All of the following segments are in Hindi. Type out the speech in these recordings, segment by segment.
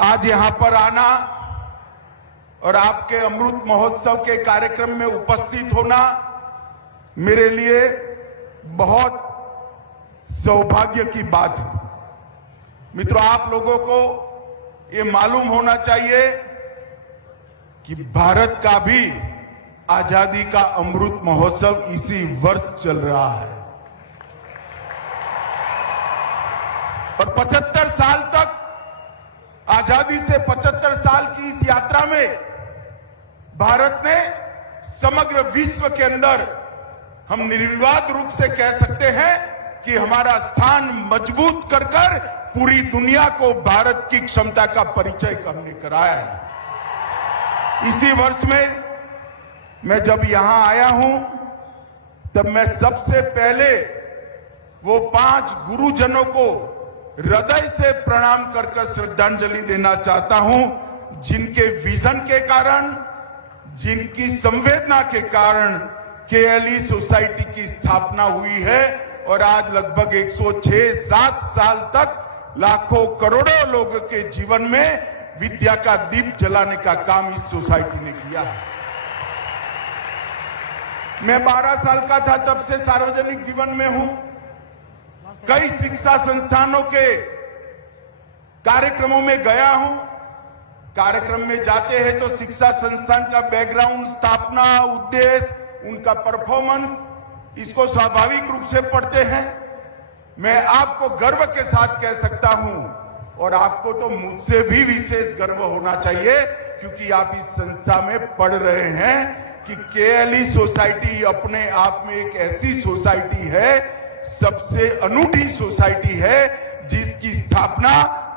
आज यहां पर आना और आपके अमृत महोत्सव के कार्यक्रम में उपस्थित होना मेरे लिए बहुत सौभाग्य की बात है। मित्रों, आप लोगों को ये मालूम होना चाहिए कि भारत का भी आजादी का अमृत महोत्सव इसी वर्ष चल रहा है और 75 साल तक आजादी से 75 साल की इस यात्रा में भारत ने समग्र विश्व के अंदर हम निर्विवाद रूप से कह सकते हैं कि हमारा स्थान मजबूत कर पूरी दुनिया को भारत की क्षमता का परिचय हमने कराया है। इसी वर्ष में मैं जब यहां आया हूं तब मैं सबसे पहले वो 5 गुरुजनों को हृदय से प्रणाम कर श्रद्धांजलि देना चाहता हूं, जिनके विजन के कारण, जिनकी संवेदना के कारण केएलई सोसाइटी की स्थापना हुई है और आज लगभग 106-107 साल तक लाखों करोड़ों लोगों के जीवन में विद्या का दीप जलाने का काम इस सोसाइटी ने किया है। मैं 12 साल का था तब से सार्वजनिक जीवन में हूं। कई शिक्षा संस्थानों के कार्यक्रमों में गया हूं। कार्यक्रम में जाते हैं तो शिक्षा संस्थान का बैकग्राउंड, स्थापना, उद्देश्य, उनका परफॉर्मेंस, इसको स्वाभाविक रूप से पढ़ते हैं। मैं आपको गर्व के साथ कह सकता हूं और आपको तो मुझसे भी विशेष गर्व होना चाहिए क्योंकि आप इस संस्था में पढ़ रहे हैं कि केएलई सोसाइटी अपने आप में एक ऐसी सोसाइटी है, सबसे अनूठी सोसाइटी है, जिसकी स्थापना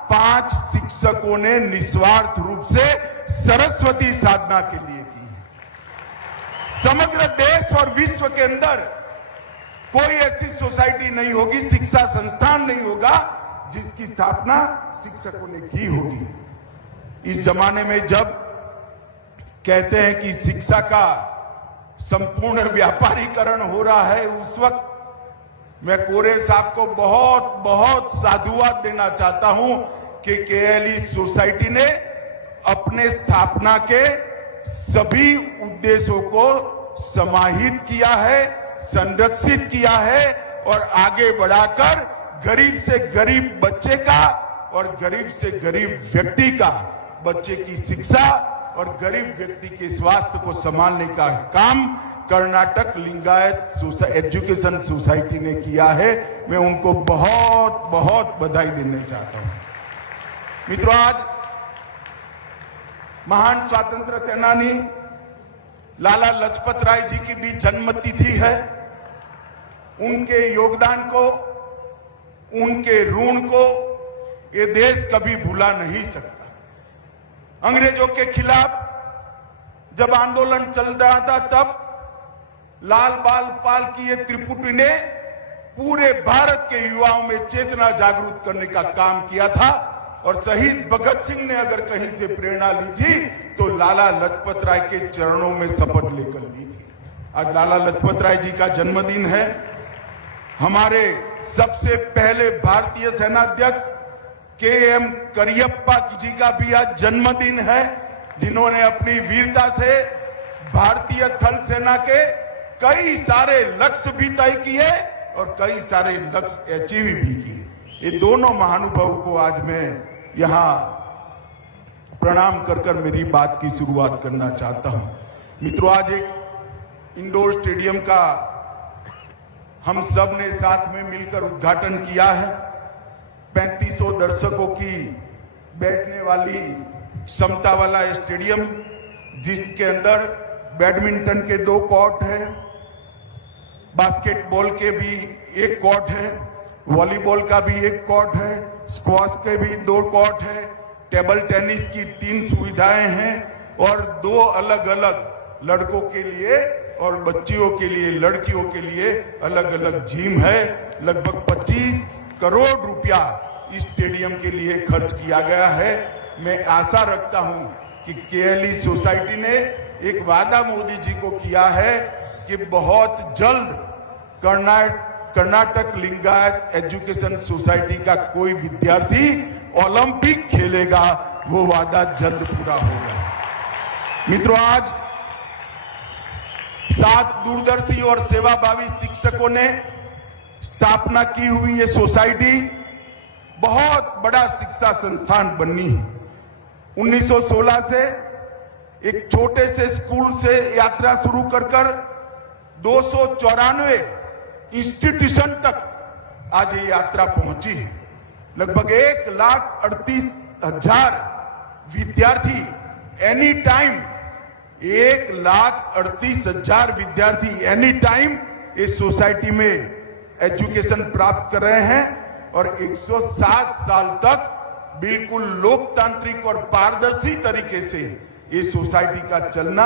5 शिक्षकों ने निस्वार्थ रूप से सरस्वती साधना के लिए की है। समग्र देश और विश्व के अंदर कोई ऐसी सोसाइटी नहीं होगी, शिक्षा संस्थान नहीं होगा जिसकी स्थापना शिक्षकों ने की होगी। इस जमाने में जब कहते हैं कि शिक्षा का संपूर्ण व्यापारीकरण हो रहा है, उस वक्त मैं कोरे साहब को बहुत बहुत साधुवाद देना चाहता हूं कि केएलई सोसाइटी ने अपने स्थापना के सभी उद्देश्यों को समाहित किया है, संरक्षित किया है और आगे बढ़ाकर गरीब से गरीब बच्चे का और गरीब से गरीब व्यक्ति का, बच्चे की शिक्षा और गरीब व्यक्ति के स्वास्थ्य को संभालने का काम कर्नाटक लिंगायत एजुकेशन सोसाइटी ने किया है। मैं उनको बहुत बहुत बधाई देना चाहता हूं। मित्रों, आज महान स्वतंत्र सेनानी लाला लजपत राय जी की भी जन्मतिथि है। उनके योगदान को, उनके ऋण को ये देश कभी भुला नहीं सकता। अंग्रेजों के खिलाफ जब आंदोलन चल रहा था तब लाल बाल पाल की ये त्रिपुटी ने पूरे भारत के युवाओं में चेतना जागरूक करने का काम किया था और शहीद भगत सिंह ने अगर कहीं से प्रेरणा ली थी तो लाला लजपत राय के चरणों में शपथ लेकर ली थी। आज लाला लजपत राय जी का जन्मदिन है। हमारे सबसे पहले भारतीय सेनाध्यक्ष के.एम. करियप्पा जी का भी आज जन्मदिन है, जिन्होंने अपनी वीरता से भारतीय थल सेना के कई सारे लक्ष्य भी तय किए और कई सारे लक्ष्य अचीव भी किए। ये दोनों महानुभावों को आज मैं यहां प्रणाम कर मेरी बात की शुरुआत करना चाहता हूं। मित्रों, आज एक इंडोर स्टेडियम का हम सब ने साथ में मिलकर उद्घाटन किया है। 3500 दर्शकों की बैठने वाली क्षमता वाला स्टेडियम, जिसके अंदर बैडमिंटन के 2 कोर्ट हैं, बास्केटबॉल के भी 1 कोर्ट है, वॉलीबॉल का भी 1 कोर्ट है, स्क्वॉश के भी 2 कोर्ट है, टेबल टेनिस की 3 सुविधाएं हैं और 2 अलग अलग लड़कों के लिए और बच्चियों के लिए, लड़कियों के लिए अलग अलग जिम है। लगभग 25 करोड़ रुपया इस स्टेडियम के लिए खर्च किया गया है। मैं आशा रखता हूं कि केएलई सोसाइटी ने एक वादा मोदी जी को किया है कि बहुत जल्द कर्नाटक लिंगायत एजुकेशन सोसाइटी का कोई विद्यार्थी ओलंपिक खेलेगा, वो वादा जल्द पूरा होगा। मित्रों, आज 7 दूरदर्शी और सेवाभावी शिक्षकों ने स्थापना की हुई ये सोसाइटी बहुत बड़ा शिक्षा संस्थान बननी है। 1916 से एक छोटे से स्कूल से यात्रा शुरू कर 294 इंस्टीट्यूशन तक आज ये यात्रा पहुंची है। लगभग 1,38,000 विद्यार्थी एनी टाइम, 1,38,000 विद्यार्थी एनी टाइम इस सोसाइटी में एजुकेशन प्राप्त कर रहे हैं और 107 साल तक बिल्कुल लोकतांत्रिक और पारदर्शी तरीके से इस सोसाइटी का चलना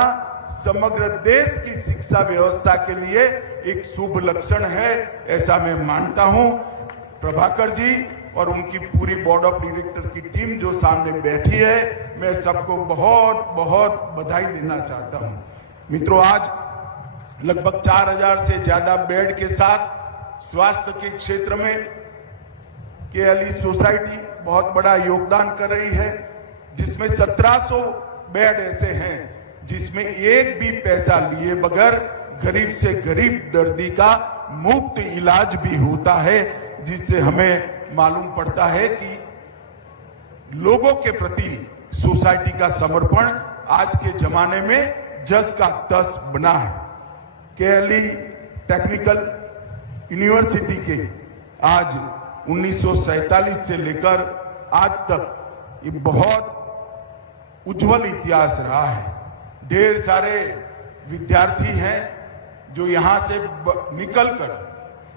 समग्र देश की शिक्षा व्यवस्था के लिए एक शुभ लक्षण है, ऐसा मैं मानता हूं। प्रभाकर जी और उनकी पूरी बोर्ड ऑफ डायरेक्टर की टीम जो सामने बैठी है, मैं सबको बहुत बहुत बधाई देना चाहता हूं। मित्रों, आज लगभग 4,000 से ज्यादा बेड के साथ स्वास्थ्य के क्षेत्र में केएलई सोसाइटी बहुत बड़ा योगदान कर रही है, जिसमें 1700 बेड ऐसे हैं जिसमें एक भी पैसा लिए बगैर गरीब से गरीब दर्दी का मुफ्त इलाज भी होता है, जिससे हमें मालूम पड़ता है कि लोगों के प्रति सोसाइटी का समर्पण आज के जमाने में जस का तस बना है। केएलई टेक्निकल यूनिवर्सिटी के आज 1947 से लेकर आज तक ये बहुत उज्जवल इतिहास रहा है। ढेर सारे विद्यार्थी हैं जो यहां से निकलकर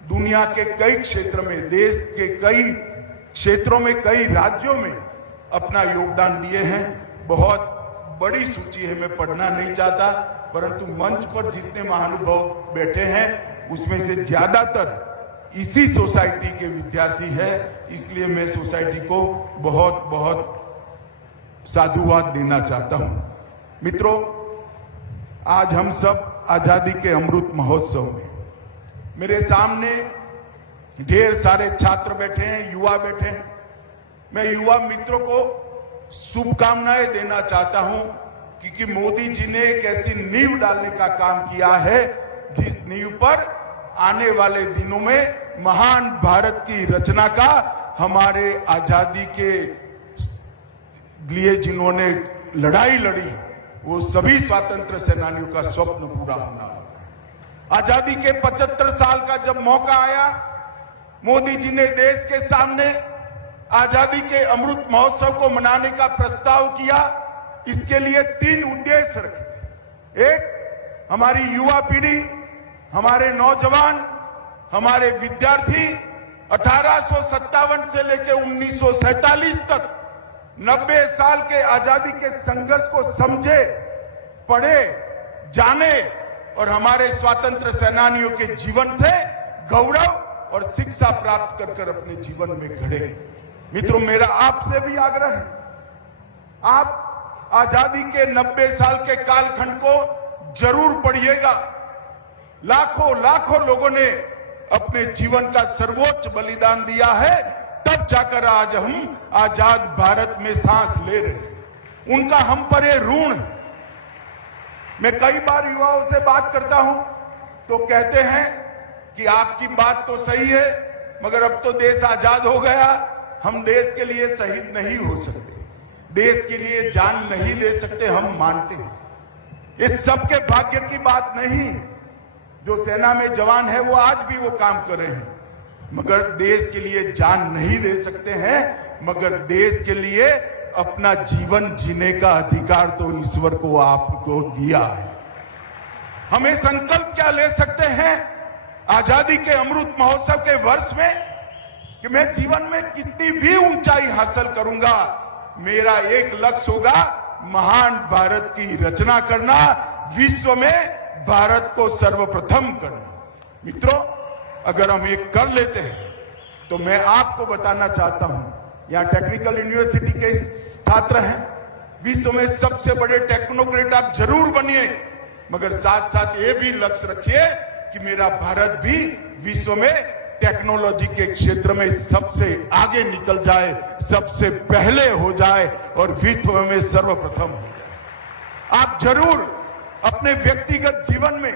दुनिया के कई क्षेत्र में, देश के कई क्षेत्रों में, कई राज्यों में अपना योगदान दिए हैं। बहुत बड़ी सूची है, मैं पढ़ना नहीं चाहता, परंतु मंच पर जितने महानुभाव बैठे हैं उसमें से ज्यादातर इसी सोसाइटी के विद्यार्थी है, इसलिए मैं सोसाइटी को बहुत बहुत साधुवाद देना चाहता हूं। मित्रों, आज हम सब आजादी के अमृत महोत्सव में, मेरे सामने ढेर सारे छात्र बैठे हैं, युवा बैठे हैं। मैं युवा मित्रों को शुभकामनाएं देना चाहता हूं क्योंकि मोदी जी ने एक ऐसी नींव डालने का काम किया है जिस नींव पर आने वाले दिनों में महान भारत की रचना का, हमारे आजादी के लिए जिन्होंने लड़ाई लड़ी, वो सभी स्वतंत्र सेनानियों का स्वप्न पूरा होना। आजादी के 75 साल का जब मौका आया, मोदी जी ने देश के सामने आजादी के अमृत महोत्सव को मनाने का प्रस्ताव किया। इसके लिए 3 उद्देश्य रखे। एक, हमारी युवा पीढ़ी, हमारे नौजवान, हमारे विद्यार्थी 1857 से लेकर 1947 तक 90 साल के आजादी के संघर्ष को समझे, पढ़े, जाने और हमारे स्वतंत्र सेनानियों के जीवन से गौरव और शिक्षा प्राप्त कर अपने जीवन में घड़े। मित्रों, मेरा आपसे भी आग्रह है, आप आजादी के 90 साल के कालखंड को जरूर पढ़िएगा। लाखों लाखों लोगों ने अपने जीवन का सर्वोच्च बलिदान दिया है, तब जाकर आज हम आजाद भारत में सांस ले रहे हैं। उनका हम पर ये ऋण है। मैं कई बार युवाओं से बात करता हूं तो कहते हैं कि आपकी बात तो सही है, मगर अब तो देश आजाद हो गया, हम देश के लिए शहीद नहीं हो सकते, देश के लिए जान नहीं दे सकते। हम मानते हैं इस सबके भाग्य की बात नहीं। जो सेना में जवान है वो आज भी वो काम कर रहे हैं, मगर देश के लिए जान नहीं दे सकते हैं, मगर देश के लिए अपना जीवन जीने का अधिकार तो ईश्वर को आपको दिया है। हमें संकल्प क्या ले सकते हैं आजादी के अमृत महोत्सव के वर्ष में कि मैं जीवन में कितनी भी ऊंचाई हासिल करूंगा, मेरा एक लक्ष्य होगा महान भारत की रचना करना, विश्व में भारत को सर्वप्रथम करना। मित्रों, अगर हम ये कर लेते हैं तो मैं आपको बताना चाहता हूं, यहां टेक्निकल यूनिवर्सिटी के छात्र हैं, विश्व में सबसे बड़े टेक्नोक्रेट आप जरूर बनिए, मगर साथ साथ ये भी लक्ष्य रखिए कि मेरा भारत भी विश्व में टेक्नोलॉजी के क्षेत्र में सबसे आगे निकल जाए, सबसे पहले हो जाए और विश्व में सर्वप्रथम हो जाए। आप जरूर अपने व्यक्तिगत जीवन में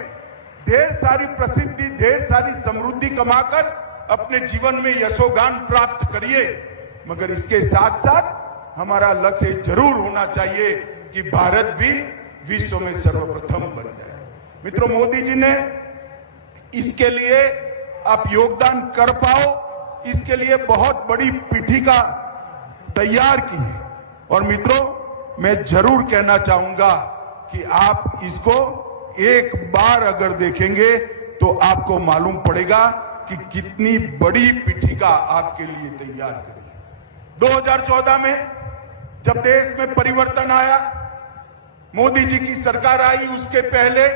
ढेर सारी प्रसिद्धि, ढेर सारी समृद्धि कमाकर अपने जीवन में यशोगान प्राप्त करिए, मगर इसके साथ साथ हमारा लक्ष्य जरूर होना चाहिए कि भारत भी विश्व में सर्वप्रथम बन जाए। मित्रों, मोदी जी ने इसके लिए आप योगदान कर पाओ, इसके लिए बहुत बड़ी पीठिका तैयार की है। और मित्रों, मैं जरूर कहना चाहूंगा कि आप इसको एक बार अगर देखेंगे तो आपको मालूम पड़ेगा कि कितनी बड़ी पीठिका आपके लिए तैयार करेगी। 2014 में जब देश में परिवर्तन आया, मोदी जी की सरकार आई, उसके पहले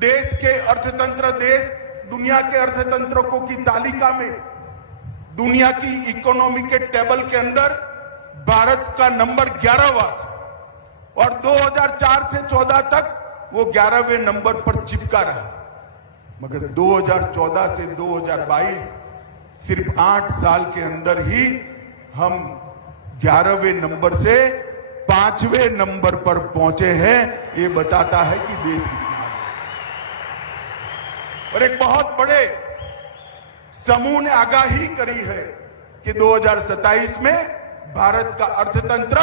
देश के अर्थतंत्र, देश दुनिया के अर्थतंत्रों की तालिका में, दुनिया की इकोनॉमी के टेबल के अंदर भारत का नंबर 11वां था और 2004 से 14 तक वो 11वें नंबर पर चिपका रहा। मगर 2014 से 2022 सिर्फ 8 साल के अंदर ही हम 11वें नंबर से 5वें नंबर पर पहुंचे हैं। ये बताता है कि देश कितना है। और एक बहुत बड़े समूह ने आगाही करी है कि 2027 में भारत का अर्थतंत्र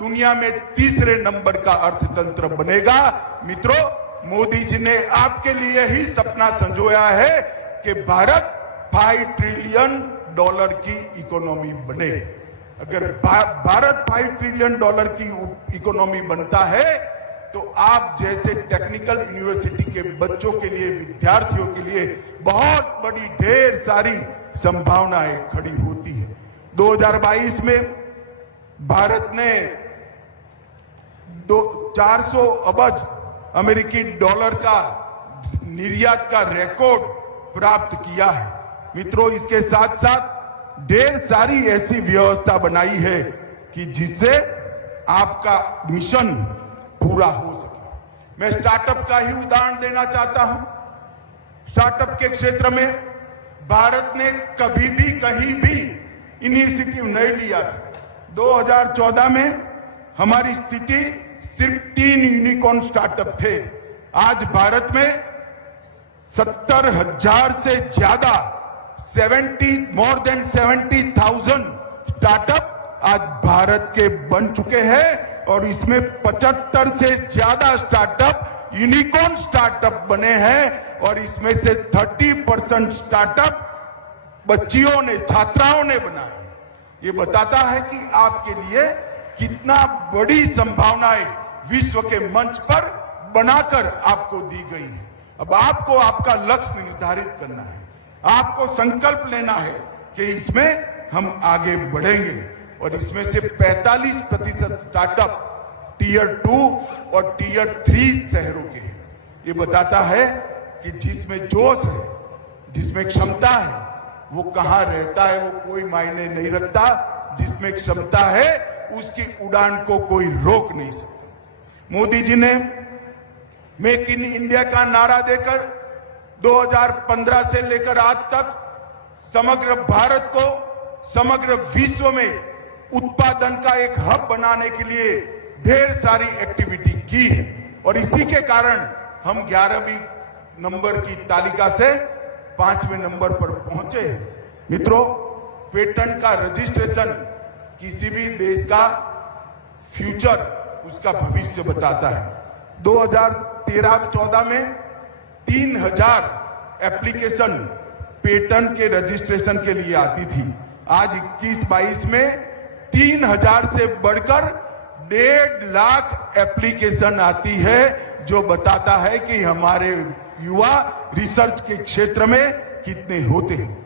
दुनिया में 3रे नंबर का अर्थतंत्र बनेगा। मित्रों, मोदी जी ने आपके लिए ही सपना संजोया है कि भारत $5 ट्रिलियन की इकोनॉमी बने। अगर भारत $5 ट्रिलियन की इकोनॉमी बनता है तो आप जैसे टेक्निकल यूनिवर्सिटी के बच्चों के लिए, विद्यार्थियों के लिए बहुत बड़ी ढेर सारी संभावनाएं खड़ी होती है। 2022 में भारत ने 400 अरब अमेरिकी डॉलर का निर्यात का रिकॉर्ड प्राप्त किया है। मित्रों, इसके साथ साथ ढेर सारी ऐसी व्यवस्था बनाई है कि जिससे आपका मिशन पूरा हो सके। मैं स्टार्टअप का ही उदाहरण देना चाहता हूं। स्टार्टअप के क्षेत्र में भारत ने कभी भी कहीं भी इनिशिएटिव नहीं लिया था। 2014 में हमारी स्थिति सिर्फ 3 यूनिकॉर्न स्टार्टअप थे। आज भारत में 70,000 से ज्यादा मोर देन 70,000 स्टार्टअप आज भारत के बन चुके हैं और इसमें 75 से ज्यादा स्टार्टअप यूनिकॉर्न स्टार्टअप बने हैं और इसमें से 30% स्टार्टअप बच्चियों ने, छात्राओं ने बनाए। ये बताता है कि आपके लिए कितना बड़ी संभावनाएं विश्व के मंच पर बनाकर आपको दी गई है। अब आपको आपका लक्ष्य निर्धारित करना है, आपको संकल्प लेना है कि इसमें हम आगे बढ़ेंगे और इसमें से 45% स्टार्टअप टीयर 2 और टीयर 3 शहरों के हैं। ये बताता है कि जिसमें जोश है, जिसमें क्षमता है, वो कहां रहता है वो कोई मायने नहीं रखता। जिसमें क्षमता है उसकी उड़ान को कोई रोक नहीं सकता। मोदी जी ने मेक इन इंडिया का नारा देकर 2015 से लेकर आज तक समग्र भारत को, समग्र विश्व में उत्पादन का एक हब बनाने के लिए ढेर सारी एक्टिविटी की है और इसी के कारण हम 11वीं नंबर की तालिका से 5वें नंबर पर पहुंचे। मित्रों, पेटेंट का रजिस्ट्रेशन किसी भी देश का फ्यूचर, उसका भविष्य बताता है। 2013-14 में 3000 एप्लीकेशन पेटेंट के रजिस्ट्रेशन के लिए आती थी। आज 21-22 में 3000 से बढ़कर 1.5 लाख एप्लीकेशन आती है, जो बताता है कि हमारे युवा रिसर्च के क्षेत्र में कितने होते हैं,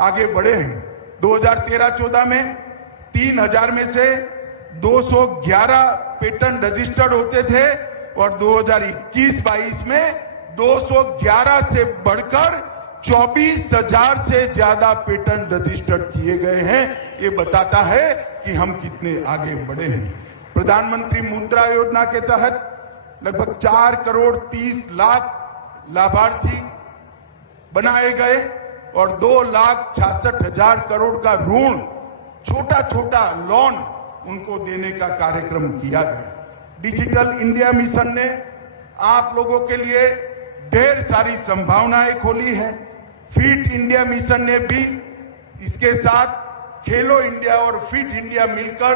आगे बढ़े हैं। 2013-14 में 3000 में से 211 पेटेंट रजिस्टर्ड होते थे और 2021-22 में 211 से बढ़कर 24,000 से ज्यादा पेटेंट रजिस्टर्ड किए गए हैं। ये बताता है कि हम कितने आगे बढ़े हैं। प्रधानमंत्री मुद्रा योजना के तहत लगभग 4 करोड़ 30 लाख लाभार्थी बनाए गए और 2,66,000 करोड़ का ऋण, छोटा छोटा लोन उनको देने का कार्यक्रम किया गया। डिजिटल इंडिया मिशन ने आप लोगों के लिए ढेर सारी संभावनाएं खोली हैं। फिट इंडिया मिशन ने भी इसके साथ खेलो इंडिया और फिट इंडिया मिलकर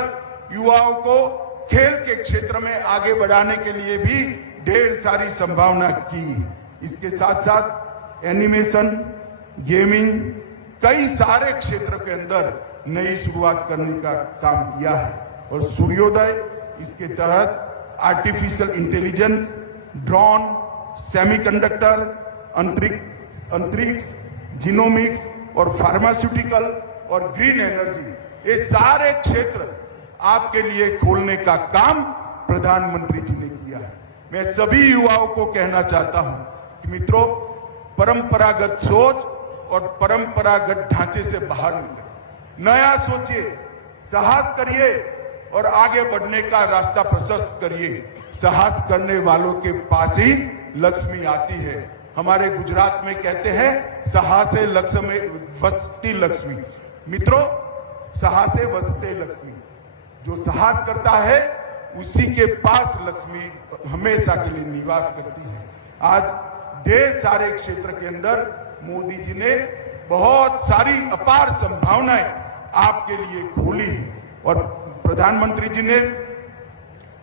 युवाओं को खेल के क्षेत्र में आगे बढ़ाने के लिए भी ढेर सारी संभावना की। इसके साथ साथ एनिमेशन, गेमिंग, कई सारे क्षेत्र के अंदर नई शुरुआत करने का काम किया है। और सूर्योदय इसके तहत आर्टिफिशियल इंटेलिजेंस, ड्रोन, सेमीकंडक्टर, अंतरिक्ष, जीनोमिक्स और फार्मास्यूटिकल और ग्रीन एनर्जी, ये सारे क्षेत्र आपके लिए खोलने का काम प्रधानमंत्री जी ने किया है। मैं सभी युवाओं को कहना चाहता हूं कि मित्रों, परंपरागत सोच और परंपरागत ढांचे से बाहर निकले, नया सोचिए, साहस करिए और आगे बढ़ने का रास्ता प्रशस्त करिए। साहस करने वालों के पास ही लक्ष्मी आती है। हमारे गुजरात में कहते हैं, साहसे लक्ष्मी वसती लक्ष्मी। मित्रों, साहसे वसते लक्ष्मी, जो साहस करता है उसी के पास लक्ष्मी हमेशा के लिए निवास करती है। आज ढेर सारे क्षेत्र के अंदर मोदी जी ने बहुत सारी अपार संभावनाएं आपके लिए खोली है और प्रधानमंत्री जी ने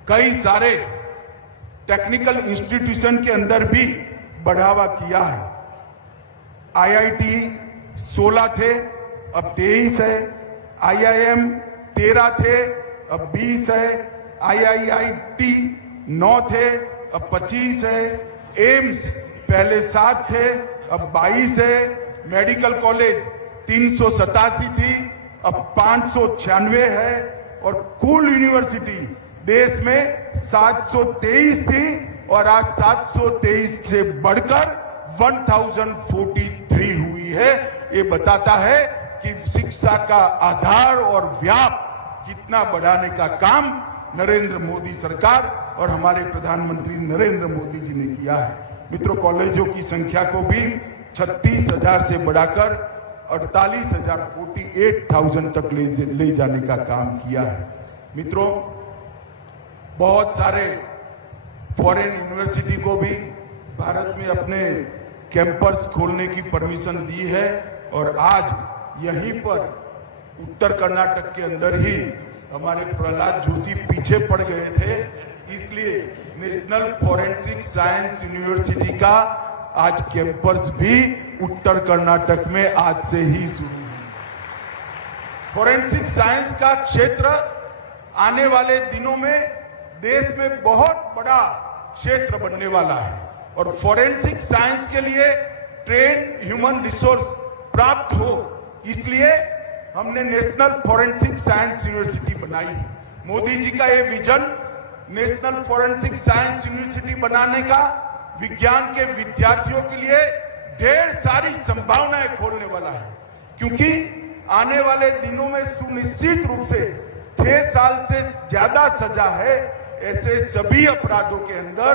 कई सारे टेक्निकल इंस्टीट्यूशन के अंदर भी बढ़ावा किया है। आईआईटी 16 थे, अब 23 है। आईआईएम 13 थे, अब 20 है। आईआईआईटी 9 थे, अब 25 है। एम्स पहले 7 थे, अब 22 है। मेडिकल कॉलेज 387 थी, अब 596 है। और कुल यूनिवर्सिटी देश में 723 थी और आज 723 से बढ़कर 1043 हुई है। ये बताता है कि शिक्षा का आधार और व्याप कितना बढ़ाने का काम नरेंद्र मोदी सरकार और हमारे प्रधानमंत्री नरेंद्र मोदी जी ने किया है। मित्रों, कॉलेजों की संख्या को भी 36,000 से बढ़ाकर 48,000 48,000 तक ले जाने का काम किया है। मित्रों, बहुत सारे फॉरेन यूनिवर्सिटी को भी भारत में अपने कैंपस खोलने की परमिशन दी है और आज यहीं पर उत्तर कर्नाटक के अंदर ही हमारे प्रहलाद जोशी पीछे पड़ गए थे, इसलिए नेशनल फॉरेंसिक साइंस यूनिवर्सिटी का आज कैंपस भी उत्तर कर्नाटक में आज से ही शुरू हुआ। फॉरेंसिक साइंस का क्षेत्र आने वाले दिनों में देश में बहुत बड़ा क्षेत्र बनने वाला है और फॉरेंसिक साइंस के लिए ट्रेन ह्यूमन रिसोर्स प्राप्त हो, इसलिए हमने नेशनल फॉरेंसिक साइंस यूनिवर्सिटी बनाई है। मोदी जी का ये vision national forensic science university बनाने का विज्ञान के विद्यार्थियों के लिए ढेर सारी संभावनाएं खोलने वाला है, क्योंकि आने वाले दिनों में सुनिश्चित रूप से 6 साल से ज्यादा सजा है ऐसे सभी अपराधों के अंदर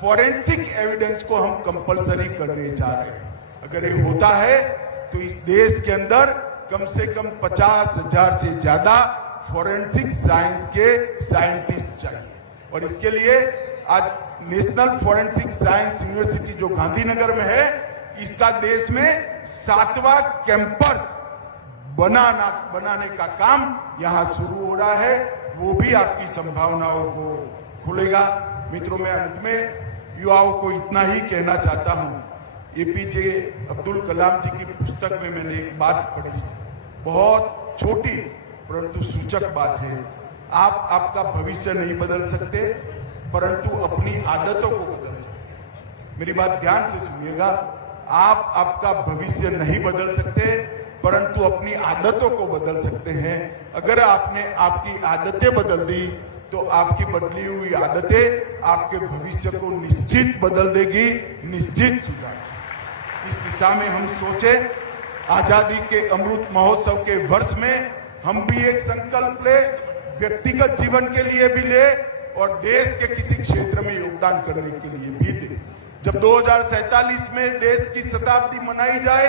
फॉरेंसिक एविडेंस को हम कंपलसरी करने जा रहे हैं। अगर ये होता है तो इस देश के अंदर कम से कम 50,000 से ज्यादा फॉरेंसिक साइंस के साइंटिस्ट चाहिए और इसके लिए आज नेशनल फॉरेंसिक साइंस यूनिवर्सिटी जो गांधीनगर में है, इसका देश में 7वां कैंपस बनाने का काम यहां शुरू हो रहा है, वो भी आपकी संभावनाओं को खोलेगा। मित्रों, मैं अंत में युवाओं को इतना ही कहना चाहता हूं, एपीजे अब्दुल कलाम जी की पुस्तक में मैंने एक बात पढ़ी, बहुत छोटी परंतु सूचक बात है। आप आपका भविष्य नहीं बदल सकते, परंतु अपनी आदतों को बदल सकते। मेरी बात ध्यान से सुनिएगा, आप आपका भविष्य नहीं बदल सकते, परंतु अपनी आदतों को बदल सकते हैं। अगर आपने आपकी आदतें बदल दी तो आपकी बदली हुई आदतें आपके भविष्य को निश्चित बदल देगी, निश्चित सुधार। इस दिशा में हम सोचे, आजादी के अमृत महोत्सव के वर्ष में हम भी एक संकल्प ले, व्यक्तिगत जीवन के लिए भी ले और देश के किसी क्षेत्र में योगदान करने के लिए भी दे। जब 2047 में देश की शताब्दी मनाई जाए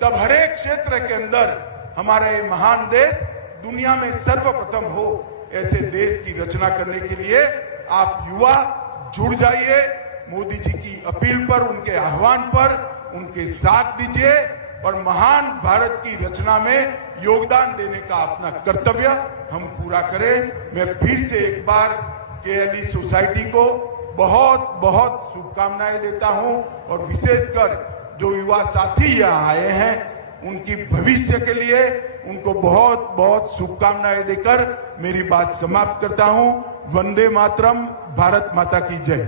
तब हर एक क्षेत्र के अंदर हमारा ये महान देश दुनिया में सर्वप्रथम हो। ऐसे देश की रचना करने के लिए आप युवा जुड़ जाइए। मोदी जी की अपील पर, उनके आह्वान पर उनके साथ दीजिए और महान भारत की रचना में योगदान देने का अपना कर्तव्य हम पूरा करें। मैं फिर से एक बार केएलई सोसाइटी को बहुत बहुत शुभकामनाएं देता हूं और विशेषकर जो युवा साथी यहां आए हैं उनकी भविष्य के लिए उनको बहुत बहुत शुभकामनाएं देकर मेरी बात समाप्त करता हूं। वंदे मातरम, भारत माता की जय।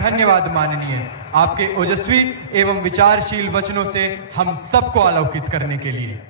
धन्यवाद माननीय, आपके ओजस्वी एवं विचारशील वचनों से हम सबको आलोकित करने के लिए।